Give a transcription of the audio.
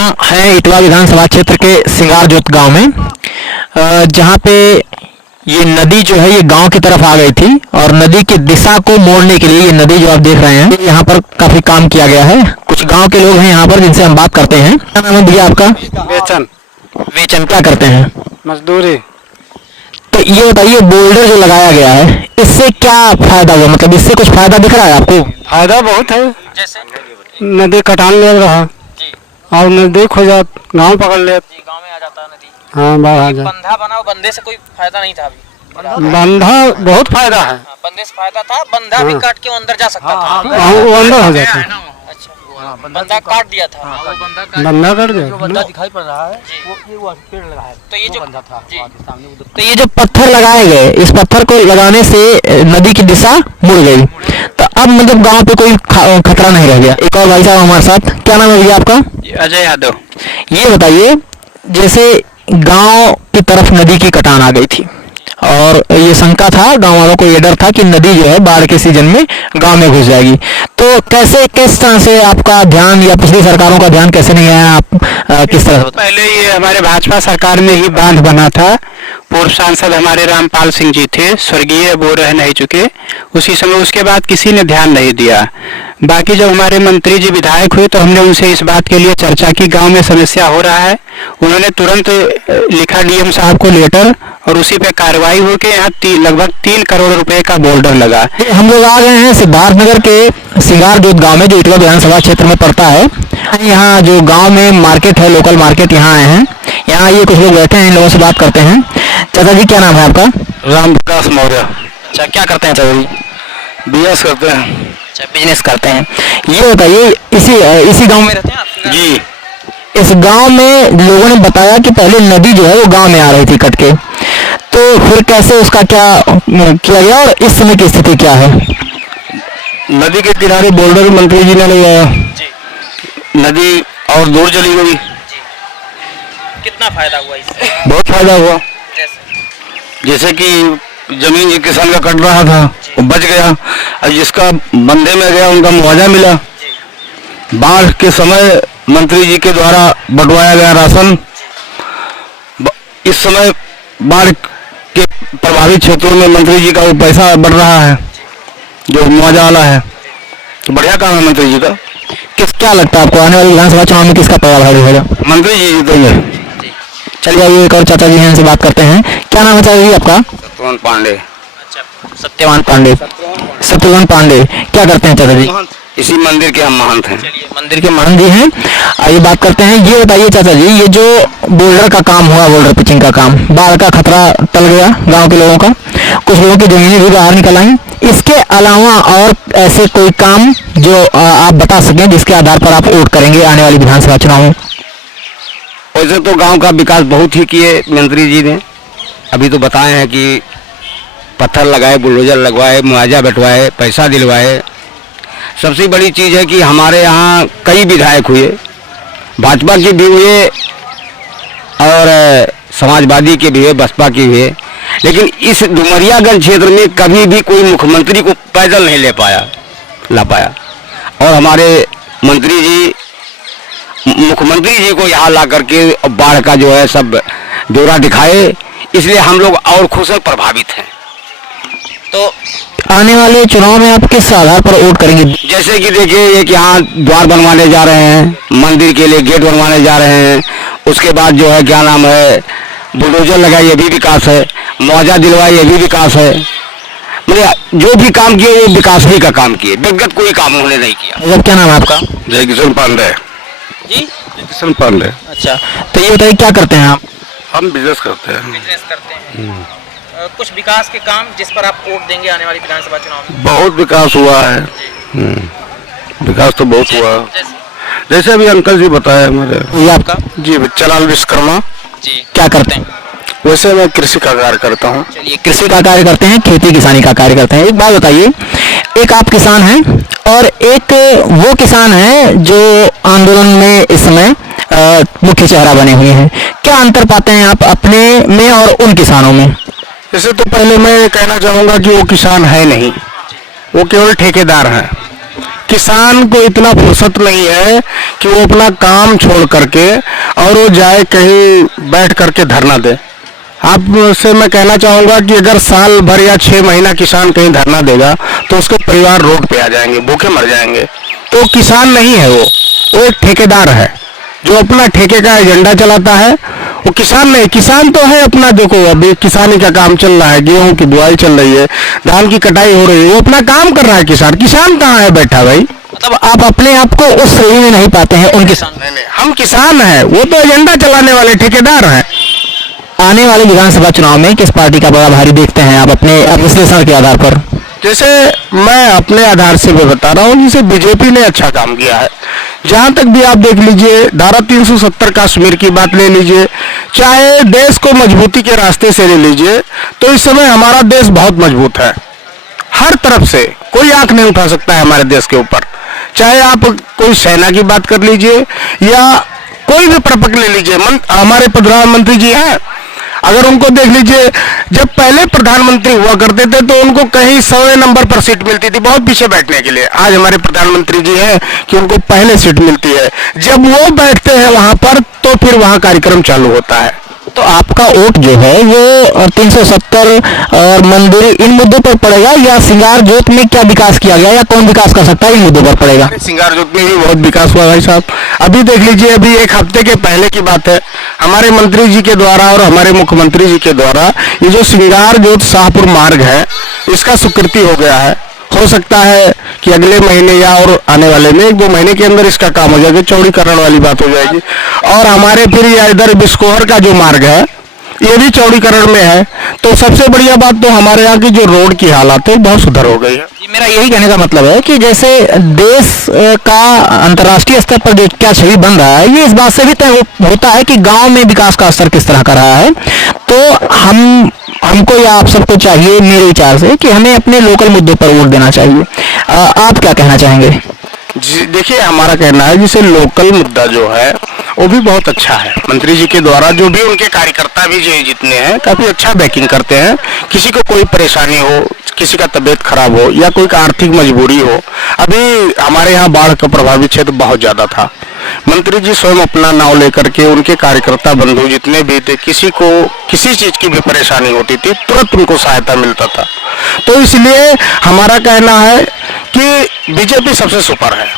हम हैं इटवा विधानसभा क्षेत्र के सिंगारजोत गांव में, जहां पे ये नदी जो है ये गांव की तरफ आ गई थी और नदी की दिशा को मोड़ने के लिए ये नदी जो आप देख रहे हैं यहाँ पर काफी काम किया गया है। कुछ गांव के लोग हैं यहाँ पर जिनसे हम बात करते हैं। क्या नाम है भैया आपका? वेचन। वेचन, क्या करते हैं? मजदूरी। तो ये बताइए, बोल्डर जो लगाया गया है इससे क्या फायदा हुआ, मतलब इससे कुछ फायदा दिख रहा है आपको? फायदा बहुत है। जैसे नदी कटान ले रहा और नदी खो जात, गाँव पकड़ ले, गांव में आ जाता नदी। हाँ बाहर आ जाए। बंधा बनाओ, बंधे से कोई फायदा नहीं था अभी। बंधा बहुत फायदा है। बंधे से फायदा था, बंधा भी काट के वो अंदर जा सकता था। वो अंदर हो जाता है। अच्छा, बंधा काट दिया था। बंधा कट गया। बंधा दिखाई पड़ रहा है, वो पेड़ लगा है, तो ये जो बंधा था सामने उधर। तो ये जो पत्थर लगाए गए, इस पत्थर को लगाने से नदी की दिशा मुड़ गई, तो अब मतलब गांव पे कोई खतरा नहीं रह गया। एक और भाई साहब हमारे साथ, क्या नाम है भैया आपका? अजय यादव। ये बताइए, जैसे गांव की तरफ नदी की कटान आ गई थी और ये शंका था, गांव वालों को ये डर था कि नदी जो है बाढ़ के सीजन में गांव में घुस जाएगी, तो कैसे किस तरह से आपका ध्यान या पिछली सरकारों का ध्यान कैसे नहीं आया? आप किस तरह? पहले ये हमारे भाजपा सरकार में ही बांध बना था। पूर्व सांसद हमारे रामपाल सिंह जी थे, स्वर्गीय, वो रह नहीं चुके उसी समय। उसके बाद किसी ने ध्यान नहीं दिया। बाकी जब हमारे मंत्री जी विधायक हुए तो हमने उनसे इस बात के लिए चर्चा की, गांव में समस्या हो रहा है। उन्होंने तुरंत लिखा डीएम साहब को लेटर और उसी पे कार्रवाई होकर यहाँ लगभग 3 करोड़ रुपए का बोल्डर लगा। हम लोग आ गए हैं सिद्धार्थनगर के सिंगारजोत गांव में, जो इटवा विधानसभा क्षेत्र में पड़ता है। यहाँ जो गांव में मार्केट है, लोकल मार्केट, यहाँ आए हैं। यहाँ ये कुछ लोग बैठे हैं, इन लोगों से बात करते हैं। चाचा जी, क्या नाम है आपका? राम प्रकाश मौर्य। अच्छा, क्या करते हैं चाचा जी? बिजनेस करते हैं। अच्छा, बिजनेस करते हैं। ये बताइए, इसी गांव में रहते हैं आप? जी। इस गांव में लोगों ने बताया कि पहले नदी जो है वो गांव में आ रही थी कट के, तो फिर कैसे उसका क्या किया गया और इस समय की स्थिति क्या है? नदी के किनारे बोल्डर मंत्री जी ने लगाया, नदी और दूर चली गई। कितना फायदा हुआ इससे? बहुत फायदा हुआ। जैसे जैसे कि जमीन एक किसान का कट रहा था वो बच गया, और जिसका बंधे में गया उनका मुआवजा मिला। बाढ़ के समय मंत्री जी के द्वारा बंटवाया गया राशन। इस समय बाढ़ के प्रभावित क्षेत्रों में मंत्री जी का वो पैसा बढ़ रहा है जो मुआवजा वाला है। तो बढ़िया काम है मंत्री जी का। क्या लगता है आपको आने वाले विधानसभा चुनाव में किसका पलड़ा भारी होगा? मंत्री जी जीतेंगे। चलिए आइए, एक और चाचा जी हैं, इनसे बात करते हैं। क्या नाम है चाचा जी आपका? सत्यवान पांडे। अच्छा, सत्यवान पांडे। सत्यवान पांडे, क्या करते हैं चाचा जी? इसी मंदिर के हम महंत हैं। चलिए मंदिर के महंत जी हैं। आइए बात करते हैं। ये बताइए चाचा जी, ये जो बोल्डर का काम हुआ, बोल्डर पिचिंग का काम, बाढ़ का खतरा टल गया गांव के लोगों का, कुछ लोगों की जमीनें भी बाहर निकल आई। इसके अलावा और ऐसे कोई काम जो आप बता सकें जिसके आधार पर आप वोट करेंगे आने वाली विधानसभा चुनाव में? वैसे तो गांव का विकास बहुत ही किए मंत्री जी ने। अभी तो बताए हैं कि पत्थर लगाए, बुलडोजर लगवाए, मुआवजा बंटवाए, पैसा दिलवाए। सबसे बड़ी चीज़ है कि हमारे यहाँ कई विधायक हुए, भाजपा के भी हुए और समाजवादी के भी हुए, बसपा के हुए, लेकिन इस डुमरियागंज क्षेत्र में कभी भी कोई मुख्यमंत्री को पैदल नहीं ला पाया। और हमारे मंत्री जी, मुख्यमंत्री जी को यहाँ ला करके बाढ़ का जो है सब ब्यौरा दिखाए, इसलिए हम लोग और खुश और प्रभावित हैं। तो आने वाले चुनाव में आप किस आधार पर वोट करेंगे? जैसे कि देखिए, एक यहाँ द्वार बनवाने जा रहे हैं, मंदिर के लिए गेट बनवाने जा रहे हैं। उसके बाद जो है क्या नाम है, बुलडोजर लगाए, ये भी विकास है। मुआवजा दिलवाए, ये भी विकास है। मतलब जो भी काम किए ये विकास ही का काम किए, व्यक्तिगत कोई काम उन्होंने नहीं किया। जब क्या नाम है आपका? जय किशन पांडे। जी, किशन पांडे। अच्छा, तो ये बताइए, क्या करते हैं आप? हम बिजनेस करते हैं। बिजनेस करते हैं। कुछ विकास के काम जिस पर आप वोट देंगे आने वाली विधानसभा चुनाव में? बहुत विकास हुआ है। विकास तो बहुत हुआ। जैसे अभी अंकल जी बताए हमारे। ये आपका? जी, चलाल विश्वकर्मा। जी, क्या करते हैं? वैसे मैं कृषि का कार्य करता हूँ। चलिए, कृषि का कार्य करते हैं, खेती किसानी का कार्य करते हैं। एक बात बताइए, एक आप किसान हैं और एक वो किसान है जो आंदोलन में इस समय मुख्य चेहरा बने हुए हैं। क्या अंतर पाते हैं आप अपने में और उन किसानों में? जैसे तो पहले मैं कहना चाहूँगा कि वो किसान है नहीं, वो केवल ठेकेदार हैं। किसान को इतना फुर्सत नहीं है कि वो अपना काम छोड़ करके और वो जाए कहीं बैठ करके धरना दे। आपसे मैं कहना चाहूँगा कि अगर साल भर या 6 महीना किसान कहीं धरना देगा तो उसके परिवार रोड पे आ जाएंगे, भूखे मर जाएंगे। तो किसान नहीं है, वो एक ठेकेदार है जो अपना ठेके का एजेंडा चलाता है। वो किसान नहीं, किसान तो है अपना, देखो अभी किसानी का काम चल रहा है, गेहूं की बुआई चल रही है, धान की कटाई हो रही है, वो अपना काम कर रहा है। किसान किसान कहाँ है बैठा भाई? मतलब आप अपने आप को उस श्रेणी में नहीं पाते हैं उन किसान। नहीं, हम किसान हैं, वो तो एजेंडा चलाने वाले ठेकेदार हैं। आने वाले विधानसभा चुनाव में किस पार्टी का बड़ा भारी देखते हैं आप अपने विश्लेषण के आधार पर? जैसे मैं अपने आधार से मैं बता रहा हूँ, जैसे बीजेपी ने अच्छा काम किया है। जहां तक भी आप देख लीजिए, धारा 370 कश्मीर की बात ले लीजिए, चाहे देश को मजबूती के रास्ते से ले लीजिए, तो इस समय हमारा देश बहुत मजबूत है। हर तरफ से कोई आंख नहीं उठा सकता है हमारे देश के ऊपर। चाहे आप कोई सेना की बात कर लीजिए या कोई भी प्रपक्ष ले लीजिए, हमारे प्रधानमंत्री जी हैं, अगर उनको देख लीजिए, जब पहले प्रधानमंत्री हुआ करते थे तो उनको कहीं 100वें नंबर पर सीट मिलती थी, बहुत पीछे बैठने के लिए। आज हमारे प्रधानमंत्री जी हैं कि उनको पहले सीट मिलती है। जब वो बैठते हैं वहां पर तो फिर वहां कार्यक्रम चालू होता है। तो आपका वोट जो है वो 370 और मंदिर इन मुद्दों पर पड़ेगा, या सिंगार जोत में क्या विकास किया गया या कौन विकास कर सकता है, इन मुद्दों पर पड़ेगा? सिंगार जोत में भी बहुत विकास हुआ भाई साहब। अभी देख लीजिए, अभी 1 हफ्ते के पहले की बात है, हमारे मंत्री जी के द्वारा और हमारे मुख्यमंत्री जी के द्वारा ये जो सिंगार जोत शाहपुर मार्ग है, इसका स्वीकृति हो गया है। हो सकता है कि अगले महीने या और आने वाले में 1-2 महीने के अंदर इसका काम हो जाएगा, चौड़ीकरण वाली बात हो जाएगी। और हमारे फिर ये इधर बिस्कोहर का जो मार्ग है ये भी चौड़ीकरण में है। तो सबसे बढ़िया बात तो हमारे यहाँ की जो रोड की हालत है बहुत सुधार हो गई है। मेरा यही कहने का मतलब है कि जैसे देश का अंतर्राष्ट्रीय स्तर पर जो क्या छवि बन रहा है, ये इस बात से भी तय होता है कि गांव में विकास का स्तर किस तरह का रहा है। तो हमको या आप सबको चाहिए, मेरे विचार से, कि हमें अपने लोकल मुद्दों पर वोट देना चाहिए। आप क्या कहना चाहेंगे? जी देखिए, हमारा कहना है जैसे लोकल मुद्दा जो है वो भी बहुत अच्छा है। मंत्री जी के द्वारा जो भी उनके कार्यकर्ता भी जो जितने हैं काफी अच्छा बैकिंग करते हैं। किसी को कोई परेशानी हो, किसी का तबीयत खराब हो या कोई आर्थिक मजबूरी हो, अभी हमारे यहाँ बाढ़ का प्रभावित क्षेत्र बहुत ज्यादा था, मंत्री जी स्वयं अपना नाव लेकर के उनके कार्यकर्ता बंधु जितने भी थे, किसी को किसी चीज की भी परेशानी होती थी तुरंत उनको सहायता मिलता था। तो इसलिए हमारा कहना है कि बीजेपी सबसे सुपर है।